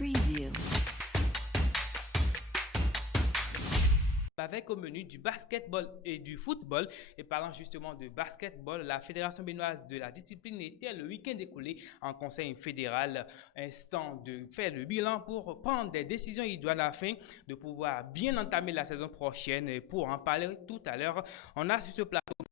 Preview. Avec au menu du basketball et du football. Et parlant justement de basketball, la Fédération béninoise de la discipline était le week-end écoulé en conseil fédéral. Instant de faire le bilan pour prendre des décisions idoines afin de pouvoir bien entamer la saison prochaine. Et pour en parler tout à l'heure, on a sur ce plateau le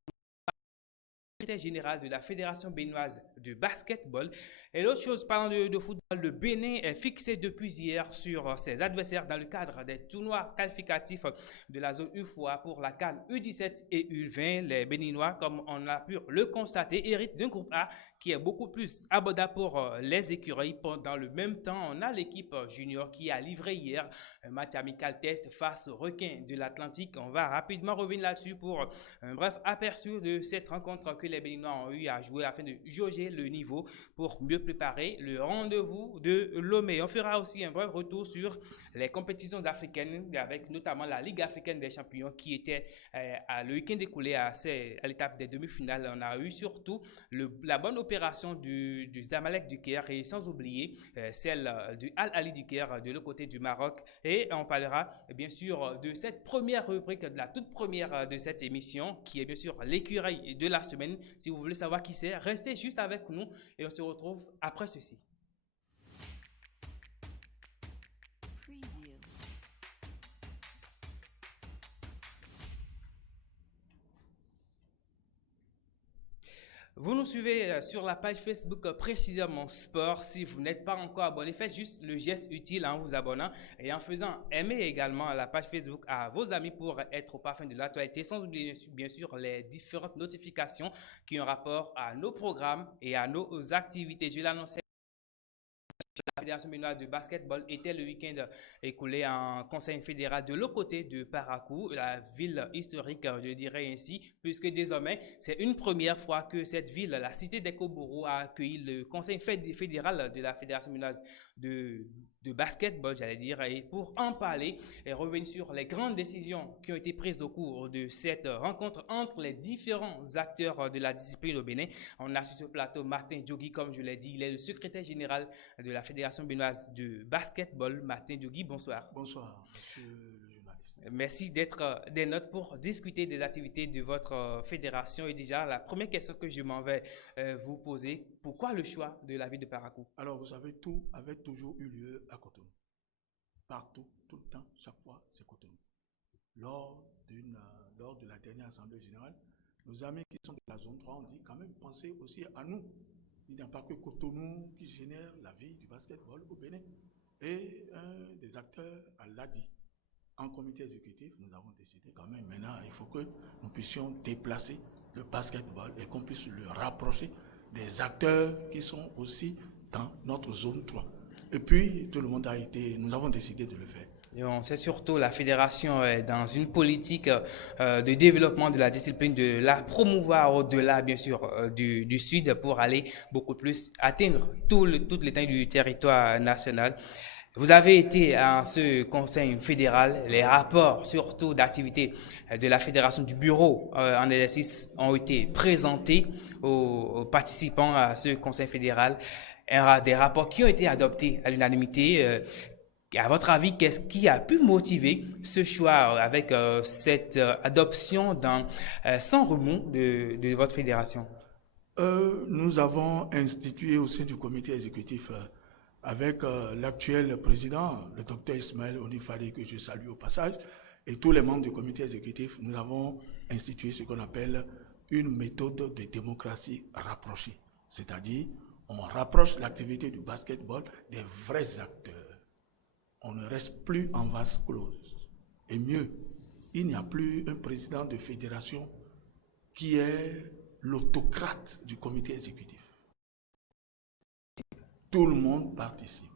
secrétaire général de la Fédération béninoise de basketball. Et l'autre chose, parlant de football, le Bénin est fixé depuis hier sur ses adversaires dans le cadre des tournois qualificatifs de la zone UFOA pour la CAN U17 et U20. Les Béninois, comme on a pu le constater, héritent d'un groupe A qui est beaucoup plus abordable pour les écureuils. Dans le même temps, on a l'équipe junior qui a livré hier un match amical test face aux requins de l'Atlantique. On va rapidement revenir là-dessus pour un bref aperçu de cette rencontre que les Béninois ont eu à jouer afin de jauger le niveau pour mieux préparer le rendez-vous de Lomé. On fera aussi un bref retour sur les compétitions africaines avec notamment la Ligue africaine des champions qui était le week-end écoulé à l'étape des demi-finales. On a eu surtout la bonne opération du Zamalek du Caire et sans oublier celle du Al Ali du Caire de l'autre côté du Maroc. Et on parlera bien sûr de cette première rubrique, de la toute première de cette émission qui est bien sûr l'écureuil de la semaine. Si vous voulez savoir qui c'est, restez juste avec nous et on se retrouve après ceci. Preview. Vous nous suivez sur la page Facebook précisément sport. Si vous n'êtes pas encore abonné, faites juste le geste utile en vous abonnant et en faisant aimer également la page Facebook à vos amis pour être au parfum de l'actualité, sans oublier bien sûr les différentes notifications qui ont rapport à nos programmes et à nos activités. Je l'annonçais. La Fédération béninoise de basketball était le week-end écoulé en conseil fédéral de l'autre côté de Parakou, la ville historique, je dirais ainsi, puisque désormais, c'est une première fois que cette ville, la cité d'Ekoboro, a accueilli le conseil fédéral de la Fédération béninoise de basketball, j'allais dire, et pour en parler et revenir sur les grandes décisions qui ont été prises au cours de cette rencontre entre les différents acteurs de la discipline au Bénin. On a sur ce plateau Martin Djogui, comme je l'ai dit, il est le secrétaire général de la Fédération béninoise de basketball. Martin Djogui, bonsoir. Bonsoir, monsieur le journaliste. Merci d'être des notes pour discuter des activités de votre fédération. Et déjà, la première question que je m'en vais vous poser, pourquoi le choix de la ville de Parakou? Alors, vous savez, tout avait toujours eu lieu à Cotonou. Partout, tout le temps, chaque fois, c'est Cotonou. Lors de la dernière assemblée générale, nos amis qui sont de la zone 3 ont dit quand même, pensez aussi à nous. Il n'y a pas que Cotonou qui génère la vie du basketball au Bénin. Et un des acteurs l'a dit. En comité exécutif, nous avons décidé quand même, maintenant, il faut que nous puissions déplacer le basketball et qu'on puisse le rapprocher des acteurs qui sont aussi dans notre zone 3. Et puis, tout le monde nous avons décidé de le faire. Et on sait surtout la fédération est dans une politique de développement de la discipline, de la promouvoir au-delà, bien sûr, du sud pour aller beaucoup plus atteindre toute l'étendue du territoire national. Vous avez été à ce conseil fédéral, les rapports surtout d'activité de la fédération du bureau en exercice ont été présentés aux participants à ce conseil fédéral. Des rapports qui ont été adoptés à l'unanimité. À votre avis, qu'est-ce qui a pu motiver ce choix avec cette adoption sans remous de votre fédération? Nous avons institué au sein du comité exécutif avec l'actuel président, le docteur Ismaël Onifari, que je salue au passage, et tous les membres du comité exécutif, nous avons institué ce qu'on appelle une méthode de démocratie rapprochée. C'est-à-dire, on rapproche l'activité du basketball des vrais acteurs. On ne reste plus en vase close. Et mieux, il n'y a plus un président de fédération qui est l'autocrate du comité exécutif. Tout le monde participe.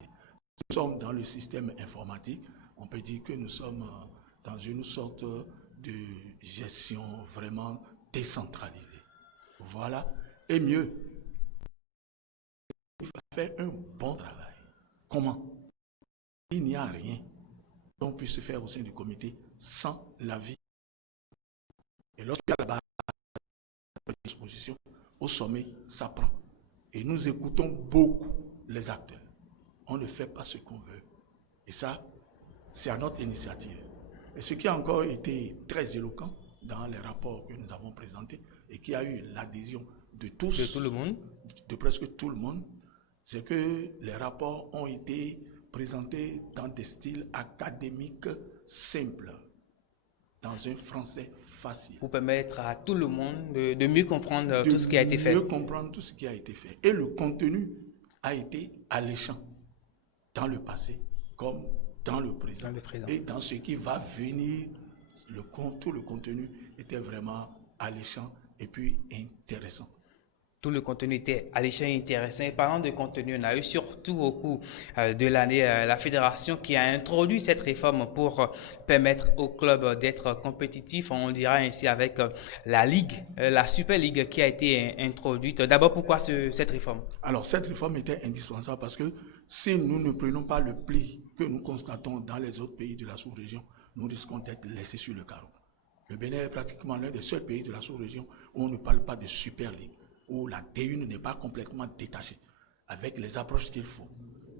Nous sommes dans le système informatique. On peut dire que nous sommes dans une sorte de gestion vraiment décentralisée. Voilà. Et mieux, il faut faire un bon travail. Comment? Il n'y a rien qu'on puisse faire au sein du comité sans l'avis. Et lorsqu'il y a la base de disposition, au sommet, ça prend. Et nous écoutons beaucoup les acteurs. On ne fait pas ce qu'on veut. Et ça, c'est à notre initiative. Et ce qui a encore été très éloquent dans les rapports que nous avons présentés et qui a eu l'adhésion de tous, De tout le monde. de presque tout le monde, c'est que les rapports ont été présentés dans des styles académiques simples, dans un français facile. Pour permettre à tout le monde de mieux comprendre tout ce qui a été fait. De mieux comprendre tout ce qui a été fait. Et le contenu a été alléchant dans le passé comme dans le présent. Et dans ce qui va venir, tout le contenu était vraiment alléchant et puis intéressant. Tout le contenu était alléchant et intéressant. Et parlant de contenu, on a eu surtout au cours de l'année la fédération qui a introduit cette réforme pour permettre aux clubs d'être compétitifs, on dira ainsi, avec la Ligue, la Super League qui a été introduite. D'abord, pourquoi cette réforme? Alors, cette réforme était indispensable parce que si nous ne prenons pas le pli que nous constatons dans les autres pays de la sous-région, nous risquons d'être laissés sur le carreau. Le Bénin est pratiquement l'un des seuls pays de la sous-région où on ne parle pas de Super League, où la D1 n'est pas complètement détachée, avec les approches qu'il faut,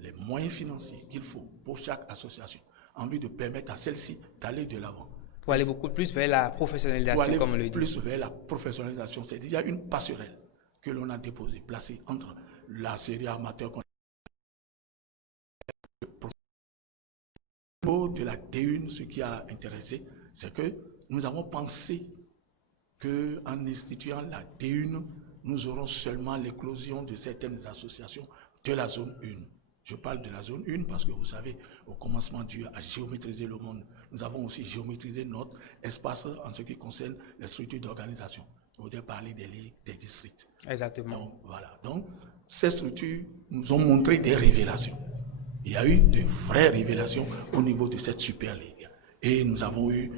les moyens financiers qu'il faut pour chaque association, en vue de permettre à celle-ci d'aller de l'avant. Pour aller beaucoup plus vers la professionnalisation, comme on le dit. Plus vers la professionnalisation, c'est-à-dire qu'il y a une passerelle que l'on a déposée, placée entre la série amateur de la D1. Ce qui a intéressé, c'est que nous avons pensé qu'en instituant la D1, nous aurons seulement l'éclosion de certaines associations de la zone 1. Je parle de la zone 1 parce que vous savez, au commencement, Dieu a géométrisé le monde. Nous avons aussi géométrisé notre espace en ce qui concerne les structures d'organisation. Je voudrais parler des ligues, des districts. Exactement. Donc, voilà. Donc, ces structures nous ont montré des révélations. Il y a eu de vraies révélations au niveau de cette Super League. Et nous avons eu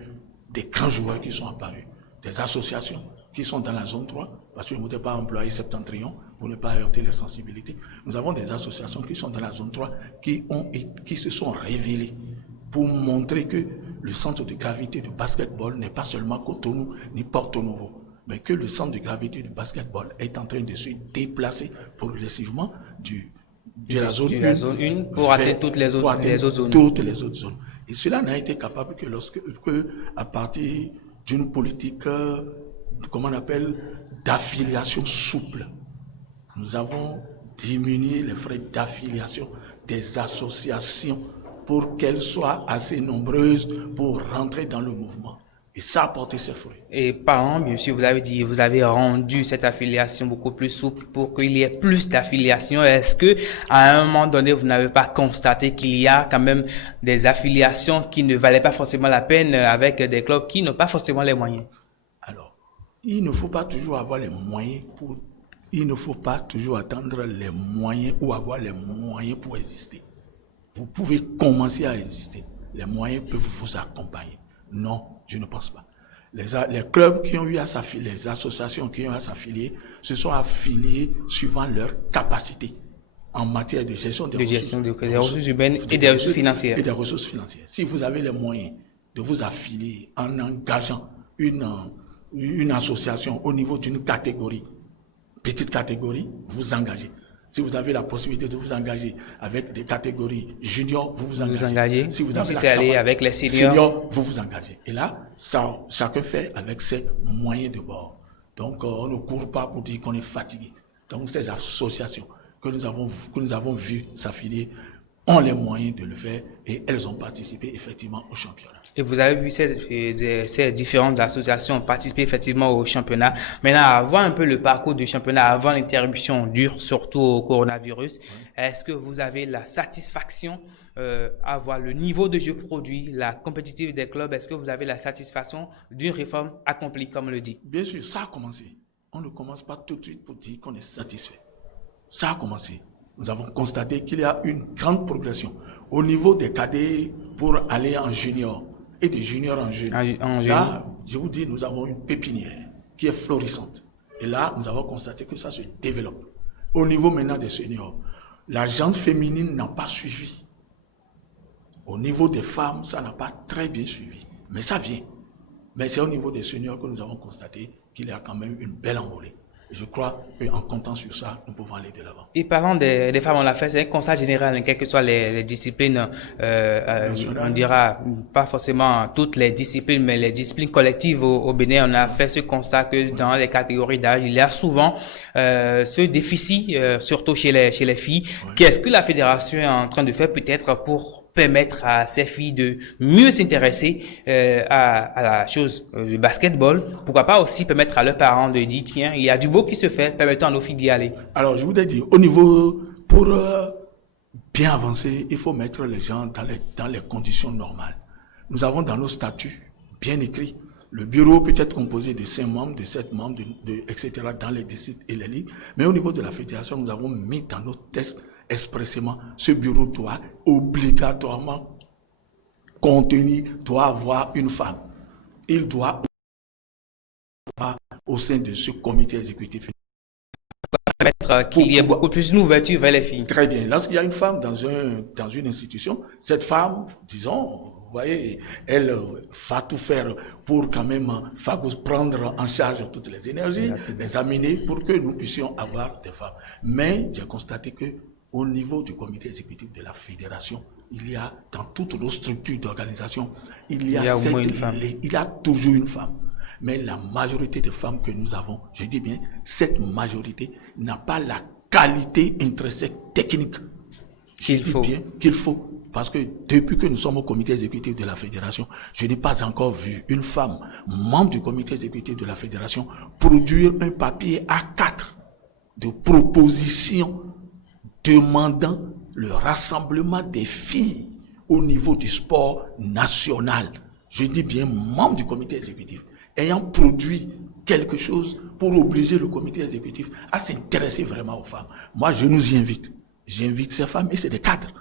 des grands joueurs qui sont apparus, des associations qui sont dans la zone 3, parce que je ne voudrais pas employer Septentrion pour ne pas heurter les sensibilités. Nous avons des associations qui sont dans la zone 3 qui se sont révélées pour montrer que le centre de gravité du basketball n'est pas seulement Cotonou ni Porto Novo, mais que le centre de gravité du basketball est en train de se déplacer progressivement de la zone 1 pour atteindre toutes les autres zones. Toutes les autres zones. Et cela n'a été capable que à partir d'une politique, comment on appelle, d'affiliation souple. Nous avons diminué les frais d'affiliation des associations pour qu'elles soient assez nombreuses pour rentrer dans le mouvement. Et ça a porté ses fruits. Et parlant, bien sûr, vous avez dit, vous avez rendu cette affiliation beaucoup plus souple pour qu'il y ait plus d'affiliations. Est-ce que, à un moment donné, vous n'avez pas constaté qu'il y a quand même des affiliations qui ne valaient pas forcément la peine avec des clubs qui n'ont pas forcément les moyens? Alors, il ne faut pas toujours avoir les moyens il ne faut pas toujours attendre les moyens ou avoir les moyens pour exister. Vous pouvez commencer à exister. Les moyens peuvent vous accompagner. Non, je ne pense pas. Les clubs qui ont eu à s'affilier, les associations qui ont eu à s'affilier, se sont affiliés suivant leur capacité en matière de gestion des ressources humaines et des ressources financières. Et des ressources financières. Si vous avez les moyens de vous affilier en engageant une association au niveau d'une catégorie, petite catégorie, vous engagez. Si vous avez la possibilité de vous engager avec des catégories juniors, vous vous engagez. Si vous avez aller avec les seniors, vous vous engagez. Et là, ça, chacun fait avec ses moyens de bord. Donc, on ne court pas pour dire qu'on est fatigué. Donc, ces associations que nous avons vues s'affilier ont les moyens de le faire et elles ont participé effectivement au championnat. Et vous avez vu ces différentes associations participer effectivement au championnat. Maintenant, avant un peu le parcours du championnat, avant l'interruption dure, surtout au coronavirus, est-ce que vous avez la satisfaction à voir le niveau de jeu produit, la compétitivité des clubs? Est-ce que vous avez la satisfaction d'une réforme accomplie, comme on le dit? Bien sûr, ça a commencé. On ne commence pas tout de suite pour dire qu'on est satisfait. Ça a commencé. Nous avons constaté qu'il y a une grande progression au niveau des cadets pour aller en junior et de junior en junior. Là, je vous dis, nous avons une pépinière qui est florissante. Et là, nous avons constaté que ça se développe. Au niveau maintenant des seniors, la gente féminine n'a pas suivi. Au niveau des femmes, ça n'a pas très bien suivi. Mais ça vient. Mais c'est au niveau des seniors que nous avons constaté qu'il y a quand même une belle envolée. Je crois qu'en comptant sur ça, nous pouvons aller de l'avant. Et parlant des femmes, on l'a fait, c'est un constat général, hein, quelles que soient les disciplines, on dira pas forcément toutes les disciplines, mais les disciplines collectives au Bénin, on a fait ce constat que dans les catégories d'âge, il y a souvent ce déficit, surtout chez les filles. Oui. Qu'est-ce que la fédération est en train de faire peut-être pour permettre à ces filles de mieux s'intéresser à la chose du basketball? Pourquoi pas aussi permettre à leurs parents de dire, tiens, il y a du beau qui se fait, permettons à nos filles d'y aller. Alors, je voudrais dire, au niveau, pour bien avancer, il faut mettre les gens dans les conditions normales. Nous avons dans nos statuts, bien écrit, le bureau peut être composé de 5 membres, de 7 membres, etc. dans les districts et les ligues. Mais au niveau de la fédération, nous avons mis dans nos tests expressément, ce bureau doit obligatoirement doit avoir une femme. Il doit avoir au sein de ce comité exécutif. Permettre qu'il y ait beaucoup plus d'ouverture vers les filles. Très bien. Lorsqu'il y a une femme dans une institution, cette femme, disons, vous voyez, elle va tout faire pour quand même prendre en charge toutes les énergies, les amener pour que nous puissions avoir des femmes. Mais j'ai constaté que au niveau du comité exécutif de la fédération, il y a dans toutes nos structures d'organisation, il y a toujours une femme. Mais la majorité des femmes que nous avons, je dis bien, cette majorité n'a pas la qualité intrinsèque technique qu'il faut. Parce que depuis que nous sommes au comité exécutif de la fédération, je n'ai pas encore vu une femme, membre du comité exécutif de la fédération, produire un papier A4 de propositions demandant le rassemblement des filles au niveau du sport national. Je dis bien membre du comité exécutif, ayant produit quelque chose pour obliger le comité exécutif à s'intéresser vraiment aux femmes. Moi, je nous y invite. J'invite ces femmes, et c'est des cadres.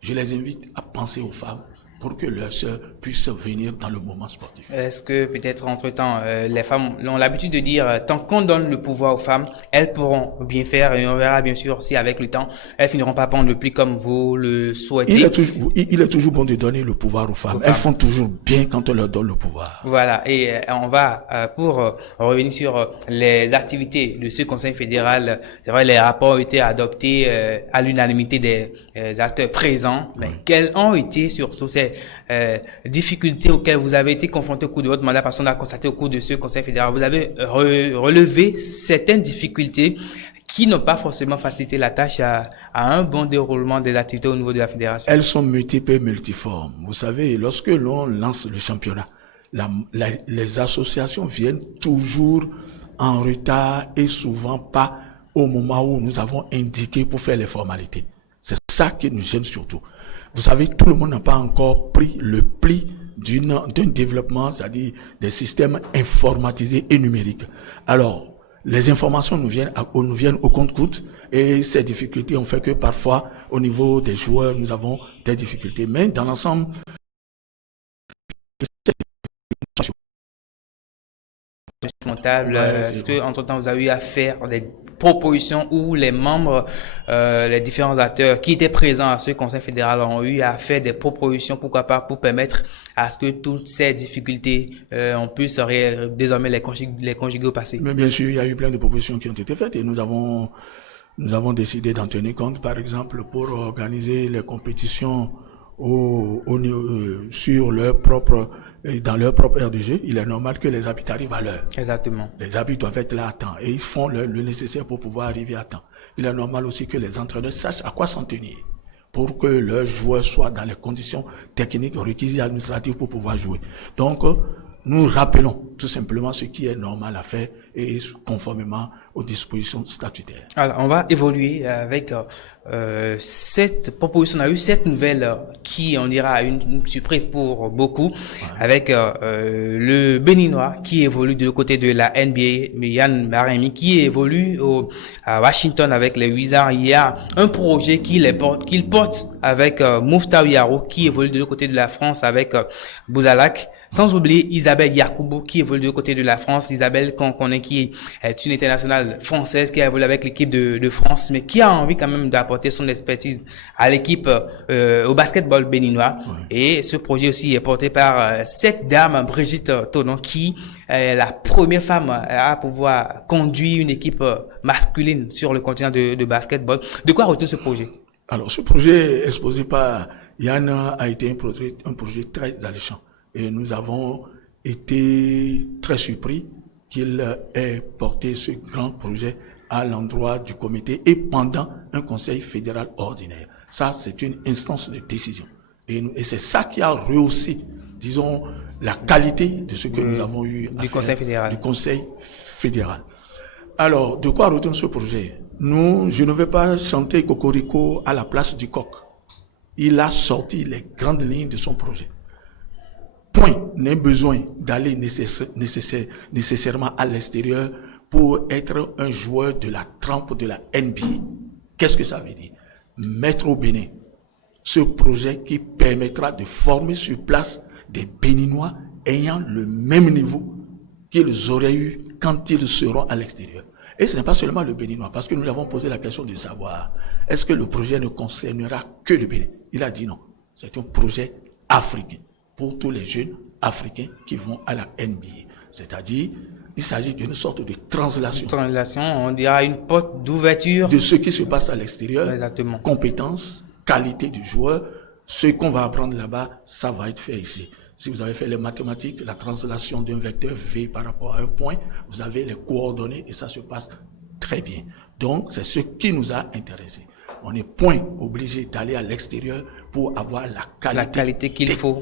Je les invite à penser aux femmes pour que leurs sœurs puissent venir dans le moment sportif. Est-ce que peut-être entre-temps, les femmes ont l'habitude de dire, tant qu'on donne le pouvoir aux femmes, elles pourront bien faire, et on verra bien sûr si avec le temps, elles finiront pas prendre le pli comme vous le souhaitez. Il est toujours bon de donner le pouvoir aux femmes. Elles font toujours bien quand on leur donne le pouvoir. Voilà, et on va, pour revenir sur les activités de ce conseil fédéral, c'est vrai, les rapports ont été adoptés à l'unanimité des acteurs présents. Mais quelles ont été surtout ces difficultés auxquelles vous avez été confrontés au cours de votre mandat, parce qu'on a constaté au cours de ce conseil fédéral, vous avez relevé certaines difficultés qui n'ont pas forcément facilité la tâche à un bon déroulement des activités au niveau de la fédération. Elles sont multiples et multiformes. Vous savez, lorsque l'on lance le championnat, les associations viennent toujours en retard et souvent pas au moment où nous avons indiqué pour faire les formalités. C'est ça qui nous gêne surtout. Vous savez, tout le monde n'a pas encore pris le pli d'un développement, c'est-à-dire des systèmes informatisés et numériques. Alors, les informations nous viennent au compte-gouttes et ces difficultés ont fait que parfois, au niveau des joueurs, nous avons des difficultés. Mais dans l'ensemble, est-ce que entre-temps vous avez eu à faire des propositions où les membres, les différents acteurs qui étaient présents à ce conseil fédéral ont eu à faire des propositions, pourquoi pas, pour permettre à ce que toutes ces difficultés, on puisse désormais les conjuguer au passé? Mais bien sûr, il y a eu plein de propositions qui ont été faites et nous avons décidé d'en tenir compte, par exemple, pour organiser les compétitions sur dans leur propre RDG. Il est normal que les arbitres arrivent à l'heure. Exactement. Les arbitres doivent être là à temps et ils font le nécessaire pour pouvoir arriver à temps. Il est normal aussi que les entraîneurs sachent à quoi s'en tenir pour que leurs joueurs soient dans les conditions techniques, requises et administratives pour pouvoir jouer. Donc, nous rappelons tout simplement ce qui est normal à faire et conformément aux dispositions statutaires. Alors, on va évoluer avec cette proposition. On a eu cette nouvelle qui, on dira, une surprise pour beaucoup, avec le Béninois qui évolue de côté de la NBA, Yann Maremi, qui évolue à Washington avec les Wizards. Il y a un projet qu'il porte avec Mouftaou Yaro, qui évolue de l'autre côté de la France avec Bouzalak. Sans oublier Isabelle Yacoubou qui évolue du côté de la France. Isabelle qu'on connaît qui est une internationale française qui a évolué avec l'équipe de France, mais qui a envie quand même d'apporter son expertise à l'équipe au basketball béninois. Et ce projet aussi est porté par cette dame, Brigitte Tonon, qui est la première femme à pouvoir conduire une équipe masculine sur le continent de basketball. De quoi retourne ce projet? Alors, ce projet exposé par Yann a été un projet très alléchant. Et nous avons été très surpris qu'il ait porté ce grand projet à l'endroit du comité et pendant un conseil fédéral ordinaire. Ça, c'est une instance de décision. Et c'est ça qui a rehaussé, disons, la qualité de ce que nous avons eu du conseil fédéral. Alors, de quoi retourne ce projet? Je ne vais pas chanter Cocorico à la place du coq. Il a sorti les grandes lignes de son projet. Point n'est besoin d'aller nécessairement à l'extérieur pour être un joueur de la trempe de la NBA. Qu'est-ce que ça veut dire? Mettre au Bénin ce projet qui permettra de former sur place des Béninois ayant le même niveau qu'ils auraient eu quand ils seront à l'extérieur. Et ce n'est pas seulement le Béninois, parce que nous lui avons posé la question de savoir, est-ce que le projet ne concernera que le Bénin? Il a dit non, c'est un projet africain, pour tous les jeunes africains qui vont à la NBA. C'est-à-dire, il s'agit d'une sorte de translation. On dira une porte d'ouverture. De ce qui se passe à l'extérieur. Exactement. Compétences, qualité du joueur, ce qu'on va apprendre là-bas, ça va être fait ici. Si vous avez fait les mathématiques, la translation d'un vecteur V par rapport à un point, vous avez les coordonnées et ça se passe très bien. Donc, c'est ce qui nous a intéressés. On n'est point obligé d'aller à l'extérieur pour avoir la qualité qu'il faut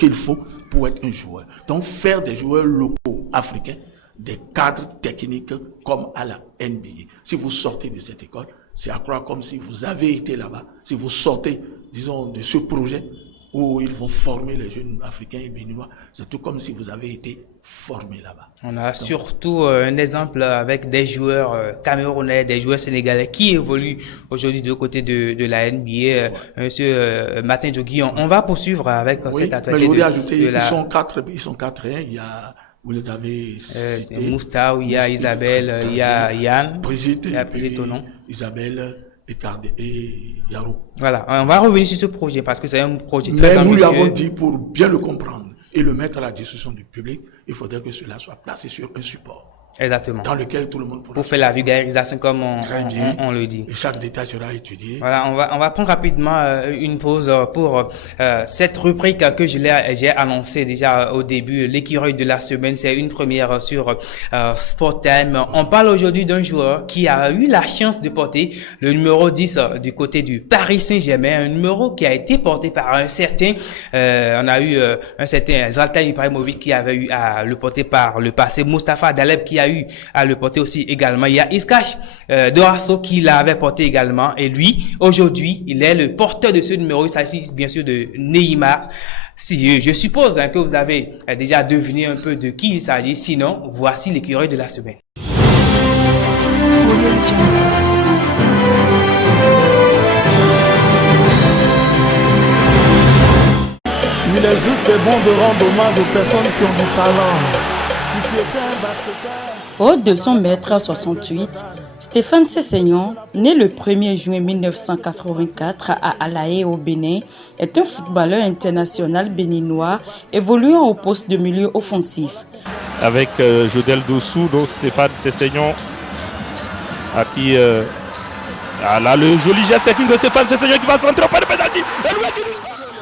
pour être un joueur. Donc, faire des joueurs locaux africains, des cadres techniques comme à la NBA. Si vous sortez de cette école, c'est à croire comme si vous avez été là-bas. Si vous sortez, disons, de ce projet où ils vont former les jeunes africains et béninois, c'est tout comme si vous avez été formé là-bas. On a surtout un exemple avec des joueurs camerounais, des joueurs sénégalais qui évoluent aujourd'hui de côté de la NBA. Monsieur Martin Djogui, on va poursuivre avec cette actualité. Mais je voulais ajouter, ils sont quatre. Il y a, vous les avez cités. Moustaou, il y a Isabelle, il y a Yann, Brigitte, il y a Brigitte Tonon, Isabelle et Yarou. Voilà, on va revenir sur ce projet parce que c'est un projet très ambitieux. Mais nous lui avons dit, pour bien le comprendre et le mettre à la discussion du public, il faudrait que cela soit placé sur un support. Exactement. Dans lequel tout le monde pourra. Pour faire la vulgarisation comme on le dit. Et chaque détail sera étudié. Voilà, on va prendre rapidement une pause pour cette rubrique que j'ai annoncée déjà au début, l'écureuil de la semaine. C'est une première sur Sport Time. On parle aujourd'hui d'un joueur qui a eu la chance de porter le numéro 10 du côté du Paris Saint-Germain, un numéro qui a été porté par un certain, on a eu un certain Zlatan Ibrahimovic qui avait eu à le porter par le passé, Mustapha Daleb qui a eu à le porter aussi également. Il y a Iskash Dorasso qui l'avait porté également. Et lui, aujourd'hui, il est le porteur de ce numéro. Il s'agit bien sûr de Neymar. Si je suppose que vous avez déjà deviné un peu de qui il s'agit. Sinon, voici l'écureuil de la semaine. Il est juste bon de rendre hommage aux personnes qui ont du talent. Si tu étais un basketteur... Haut de 100,68 m, Stéphane Sessegnon, né le 1er juin 1984 à Alaé au Bénin, est un footballeur international béninois évoluant au poste de milieu offensif. Avec Jodel Dossou, donc Stéphane Sessegnon, à qui là, le joli geste technique de Stéphane Sessegnon qui va centrer au pas de pénalty.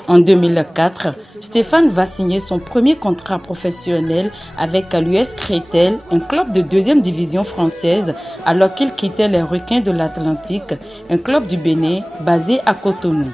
En 2004, Stéphane va signer son premier contrat professionnel avec l'US Créteil, un club de 2e division française, alors qu'il quittait les Requins de l'Atlantique, un club du Bénin basé à Cotonou.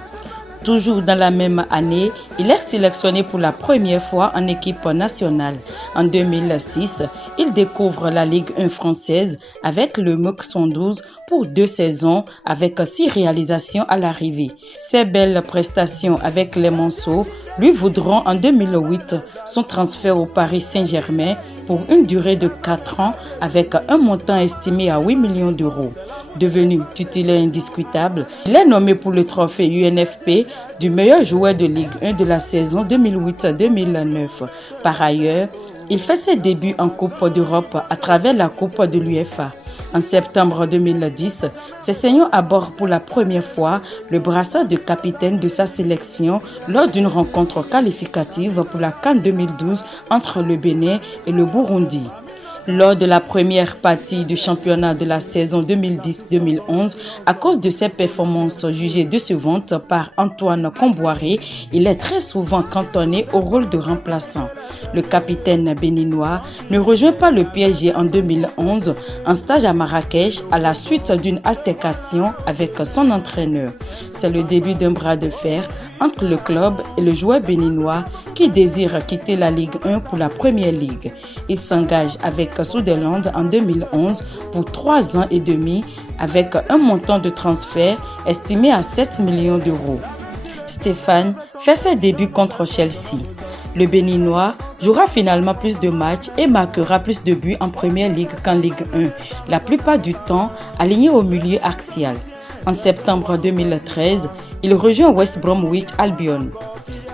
Toujours dans la même année, il est sélectionné pour la première fois en équipe nationale. En 2006, il découvre la Ligue 1 française avec le MUC 112 pour 2 saisons avec 6 réalisations à l'arrivée. Ses belles prestations avec les Monceaux lui vaudront en 2008 son transfert au Paris Saint-Germain pour une durée de 4 ans avec un montant estimé à 8 millions d'euros. Devenu titulaire indiscutable, il est nommé pour le trophée UNFP du meilleur joueur de Ligue 1 de la saison 2008-2009. Par ailleurs, il fait ses débuts en Coupe d'Europe à travers la Coupe de l'UEFA. En septembre 2010, Sessegnon aborde pour la première fois le brassard de capitaine de sa sélection lors d'une rencontre qualificative pour la CAN 2012 entre le Bénin et le Burundi. Lors de la première partie du championnat de la saison 2010-2011, à cause de ses performances jugées décevantes par Antoine Comboiré, il est très souvent cantonné au rôle de remplaçant. Le capitaine béninois ne rejoint pas le PSG en 2011 en stage à Marrakech à la suite d'une altercation avec son entraîneur. C'est le début d'un bras de fer entre le club et le joueur béninois qui désire quitter la Ligue 1 pour la Première Ligue. Il s'engage avec Sunderland en 2011 pour 3 ans et demi avec un montant de transfert estimé à 7 millions d'euros. Stéphane fait ses débuts contre Chelsea. Le Béninois jouera finalement plus de matchs et marquera plus de buts en Première Ligue qu'en Ligue 1, la plupart du temps aligné au milieu axial. En septembre 2013, il rejoint West Bromwich Albion.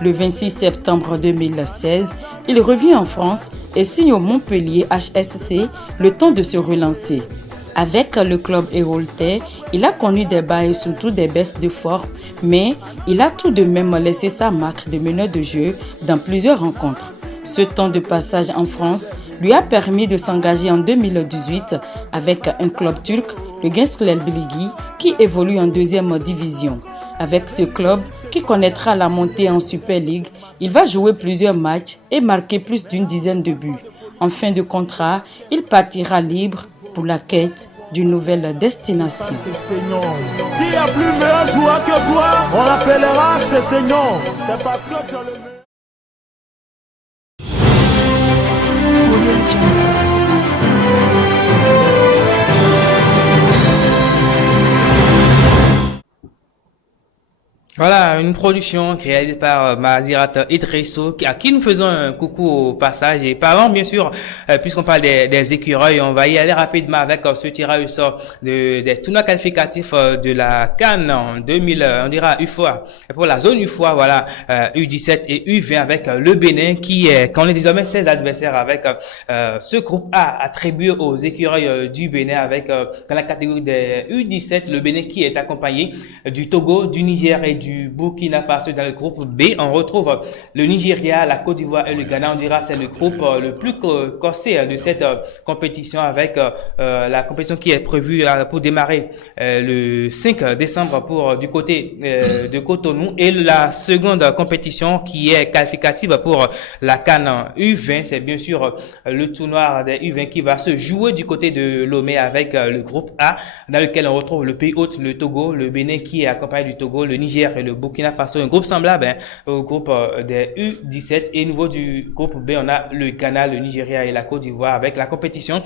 Le 26 septembre 2016, il revient en France et signe au Montpellier HSC le temps de se relancer. Avec le club héroltais, il a connu des bas et surtout des baisses de forme, mais il a tout de même laissé sa marque de meneur de jeu dans plusieurs rencontres. Ce temps de passage en France lui a permis de s'engager en 2018 avec un club turc, le Gençler Birliği, qui évolue en 2e division. Avec ce club, qui connaîtra la montée en Super League, il va jouer plusieurs matchs et marquer plus d'une dizaine de buts. En fin de contrat, il partira libre pour la quête d'une nouvelle destination. S'il y a plus meilleur joueur que toi, on l'appellera Sessegnon. C'est parce que tu as le meilleur. Voilà, une production réalisée par Mazirat Idrissou, à qui nous faisons un coucou au passage. Et parlons bien sûr, puisqu'on parle des écureuils, on va y aller rapidement avec ce tirage au sort des tournois qualificatifs de la CAN en 2000, on dira UFOA, pour la zone UFOA, voilà, U17 et U20 avec le Bénin qui connaît désormais 16 adversaires avec ce groupe A attribué aux écureuils du Bénin avec dans la catégorie des U17, le Bénin qui est accompagné du Togo, du Niger et du Burkina Faso. Dans le groupe B, on retrouve le Nigeria, la Côte d'Ivoire et le Ghana. On dira c'est le groupe le plus corsé de cette compétition avec la compétition qui est prévue pour démarrer le 5 décembre pour du côté de Cotonou, et la seconde compétition qui est qualificative pour la CAN U20. C'est bien sûr le tournoi des U20 qui va se jouer du côté de Lomé avec le groupe A dans lequel on retrouve le pays hôte, le Togo, le Bénin qui est accompagné du Togo, le Niger et le Burkina Faso, un groupe semblable au groupe des U17. Et au niveau du groupe B, on a le Ghana, le Nigeria et la Côte d'Ivoire avec la compétition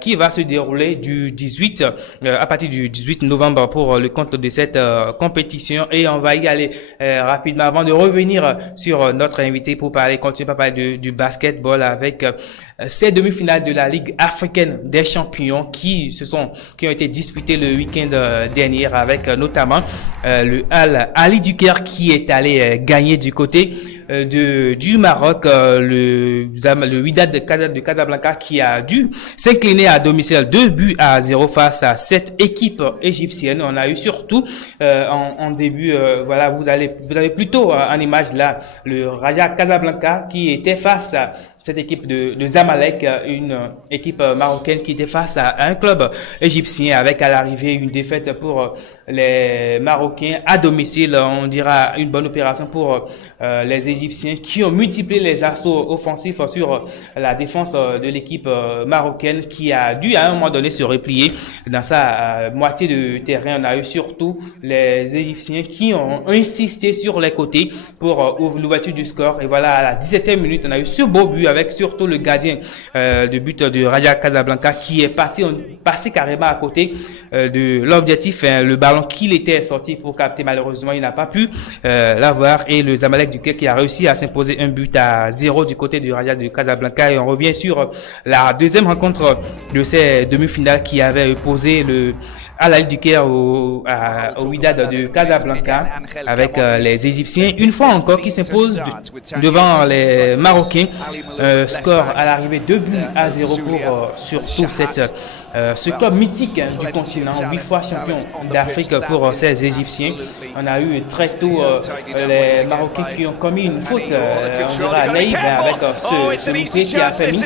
qui va se dérouler du 18 à partir du 18 novembre pour le compte de cette compétition. Et on va y aller rapidement avant de revenir sur notre invité pour continuer à parler du basketball avec ces demi-finales de la Ligue africaine des champions qui ont été disputées le week-end dernier avec notamment le Ali du Caire qui est allé gagner du côté du Maroc, le Wydad de Casablanca qui a dû s'incliner à domicile 2-0 face à cette équipe égyptienne. On a eu surtout en début, voilà, vous avez plutôt en image là le Raja Casablanca qui était face à cette équipe de Zamalek, une équipe marocaine qui était face à un club égyptien avec à l'arrivée une défaite pour les Marocains à domicile. On dira une bonne opération pour les Égyptiens qui ont multiplié les assauts offensifs sur la défense de l'équipe marocaine qui a dû à un moment donné se replier dans sa moitié de terrain. On a eu surtout les Égyptiens qui ont insisté sur les côtés pour l'ouverture du score. Et voilà, à la 17e minute, on a eu ce beau but avec surtout le gardien de but de Raja Casablanca qui est passé carrément à côté de l'objectif, le ballon qu'il était sorti pour capter. Malheureusement, il n'a pas pu l'avoir, et le Zamalek du Caire qui a réussi à s'imposer 1-0 du côté du Raja de Casablanca. Et on revient sur la deuxième rencontre de ces demi-finales qui avait opposé le Al Ahly du Caire au Wydad de Casablanca avec les Égyptiens. Une fois encore qui s'impose devant les Marocains. Score à l'arrivée 2-0 pour surtout ce club mythique du continent, 8 fois champion d'Afrique pour ces Égyptiens. On a eu très tôt les Marocains qui ont commis une faute, on dira naïve, avec ce loupé qui a permis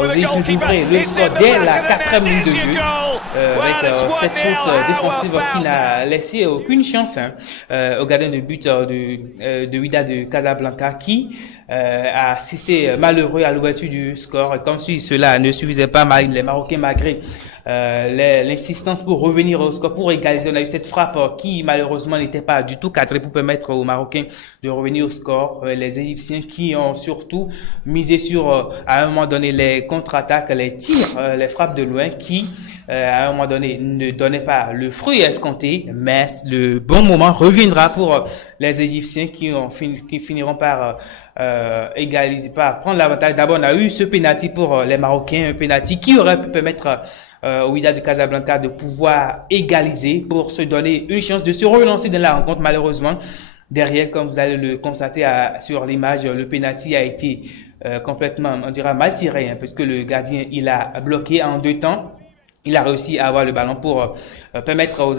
aux Égyptiens d'ouvrir le score dès la 4e minute de jeu, avec cette faute défensive qui n'a laissé aucune chance au gardien de but de Wydad de Casablanca qui a assisté malheureux à l'ouverture du score. Comme si cela ne suffisait pas, les Marocains, malgré l'insistance pour revenir au score, pour égaliser, on a eu cette frappe qui malheureusement n'était pas du tout cadrée pour permettre aux Marocains de revenir au score. Les Égyptiens qui ont surtout misé sur, à un moment donné, les contre-attaques, les tirs, les frappes de loin qui, à un moment donné, ne donnaient pas le fruit escompté, mais le bon moment reviendra pour les Égyptiens qui finiront par égaliser, par prendre l'avantage. D'abord, on a eu ce penalty pour les Marocains, un penalty qui aurait pu permettre au Wydad de Casablanca de pouvoir égaliser pour se donner une chance de se relancer dans la rencontre. Malheureusement, derrière, comme vous allez le constater sur l'image, le penalty a été complètement, on dira, mal tiré, puisque le gardien, il a bloqué en 2 temps. Il a réussi à avoir le ballon pour permettre au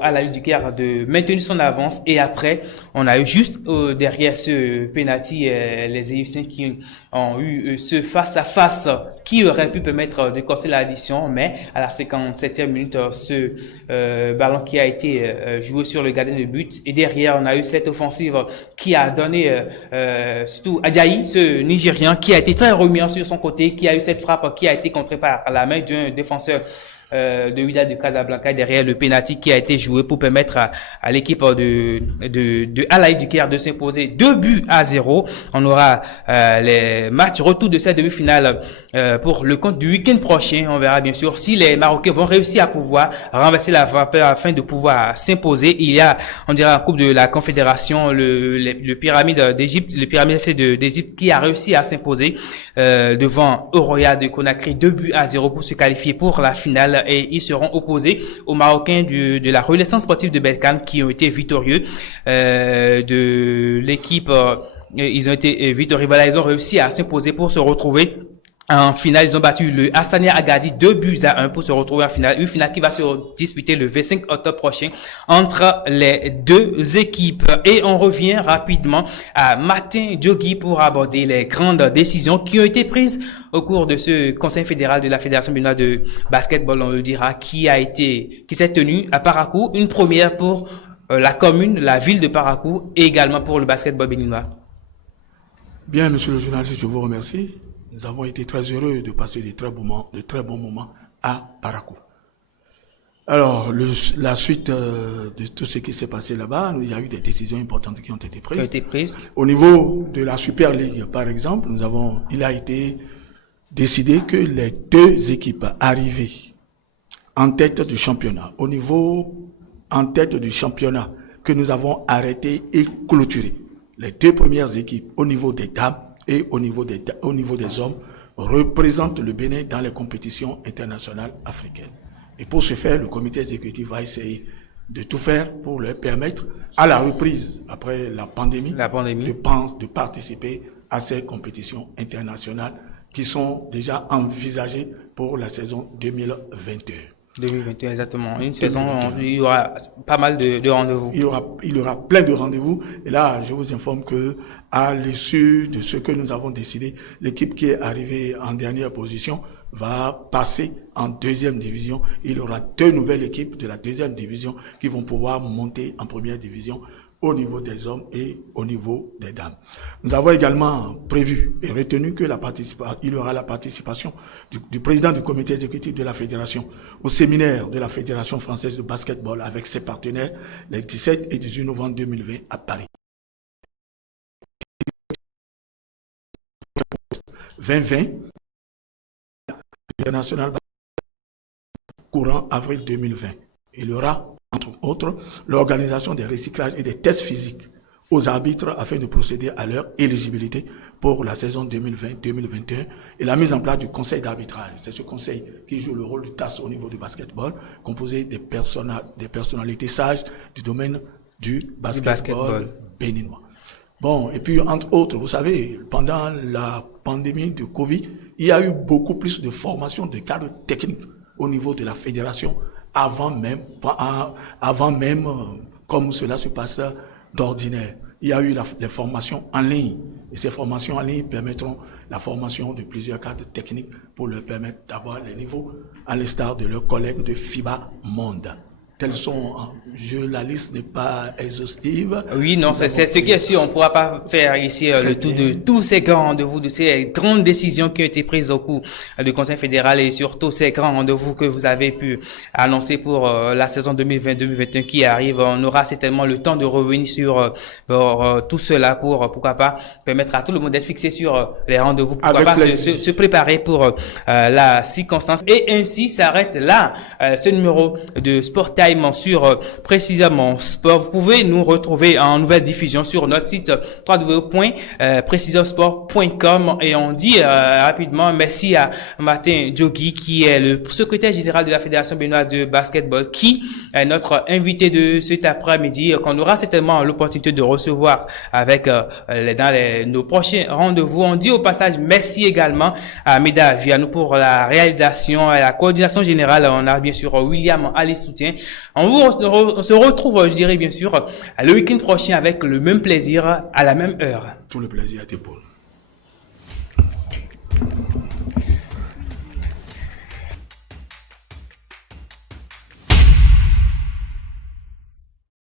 Al Ahly du Caire de maintenir son avance. Et après, on a eu juste derrière ce penalty les Égyptiens qui ont eu ce face-à-face qui aurait pu permettre de casser l'addition. Mais à la 57e minute, ce ballon qui a été joué sur le gardien de but. Et derrière, on a eu cette offensive qui a donné surtout Adjaï, ce Nigérian, qui a été très remuant sur son côté, qui a eu cette frappe qui a été contrée par la main d'un défenseur de Wydad de Casablanca derrière le penalty qui a été joué pour permettre à l'équipe de Al Ahly du Caire de s'imposer 2-0. On aura les matchs retour de cette demi-finale pour le compte du week-end prochain. On verra bien sûr si les Marocains vont réussir à pouvoir renverser la vapeur afin de pouvoir s'imposer. Il y a, on dirait, en Coupe de la Confédération, le pyramide d'Égypte, le pyramide d'Égypte qui a réussi à s'imposer devant Oroya de Conakry 2-0 pour se qualifier pour la finale. Et ils seront opposés aux Marocains de la Renaissance sportive de Berkane qui ont été victorieux de l'équipe. Ils ont été victorieux. Voilà, ils ont réussi à s'imposer pour se retrouver en finale. Ils ont battu le Hassania Agadi 2-1 pour se retrouver en finale. Une finale qui va se disputer le 25 octobre prochain entre les deux équipes. Et on revient rapidement à Martin Diogui pour aborder les grandes décisions qui ont été prises au cours de ce conseil fédéral de la Fédération béninoise de basketball, on le dira, qui s'est tenu à Parakou, une première pour la commune, la ville de Parakou et également pour le basketball béninois. Bien, monsieur le journaliste, je vous remercie. Nous avons été très heureux de passer de très bons moments à Parakou. Alors, la suite de tout ce qui s'est passé là-bas, il y a eu des décisions importantes qui ont été prises. Au niveau de la Super League, par exemple, il a été décidé que les 2 équipes arrivées en tête du championnat, en tête du championnat que nous avons arrêté et clôturé, les 2 premières équipes au niveau des dames et au niveau des hommes représentent le Bénin dans les compétitions internationales africaines. Et pour ce faire, le comité exécutif va essayer de tout faire pour leur permettre, à la reprise après la pandémie. De participer à ces compétitions internationales qui sont déjà envisagées pour la saison 2021. 2021, exactement. Une saison où il y aura pas mal de rendez-vous. Il y aura plein de rendez-vous. Et là, je vous informe que à l'issue de ce que nous avons décidé, l'équipe qui est arrivée en dernière position va passer en 2e division. Il y aura 2 nouvelles équipes de la 2e division qui vont pouvoir monter en 1re division au niveau des hommes et au niveau des dames. Nous avons également prévu et retenu que il y aura la participation du président du comité exécutif de la fédération au séminaire de la Fédération française de basketball avec ses partenaires les 17 et 18 novembre 2020 à Paris. 2020, international courant avril 2020. Il y aura, entre autres, l'organisation des recyclages et des tests physiques aux arbitres afin de procéder à leur éligibilité pour la saison 2020-2021 et la mise en place du conseil d'arbitrage. C'est ce conseil qui joue le rôle du TAS au niveau du basketball, composé des personnalités sages du domaine du basketball béninois. Bon, et puis entre autres, vous savez, pendant la pandémie de Covid, il y a eu beaucoup plus de formation de cadres techniques au niveau de la fédération avant même comme cela se passe d'ordinaire. Il y a eu des formations en ligne. Et ces formations en ligne permettront la formation de plusieurs cadres techniques pour leur permettre d'avoir les niveaux à l'instar de leurs collègues de FIBA Monde. Tels sont, la liste n'est pas exhaustive. Oui, non, c'est ce qui est sûr. On ne pourra pas faire ici le tour de tous ces grands rendez-vous, de ces grandes décisions qui ont été prises au cours du Conseil fédéral et surtout ces grands rendez-vous que vous avez pu annoncer pour la saison 2020-2021 qui arrive. On aura certainement le temps de revenir sur tout cela pour, pourquoi pas, permettre à tout le monde d'être fixé sur les rendez-vous, pourquoi pas se préparer pour la circonstance. Et ainsi s'arrête là ce numéro de Sport Time sur Précisément Sport. Vous pouvez nous retrouver en nouvelle diffusion sur notre site www.precisionsport.com et on dit rapidement merci à Martin Djogui qui est le secrétaire général de la Fédération béninoise de basketball qui est notre invité de cet après-midi qu'on aura certainement l'opportunité de recevoir avec nos prochains rendez-vous. On dit au passage merci également à Meda Vianou pour la réalisation et la coordination générale. On a bien sûr William Ali Soutien. On se retrouve, je dirais bien sûr, le week-end prochain avec le même plaisir à la même heure. Tout le plaisir à tes épaules.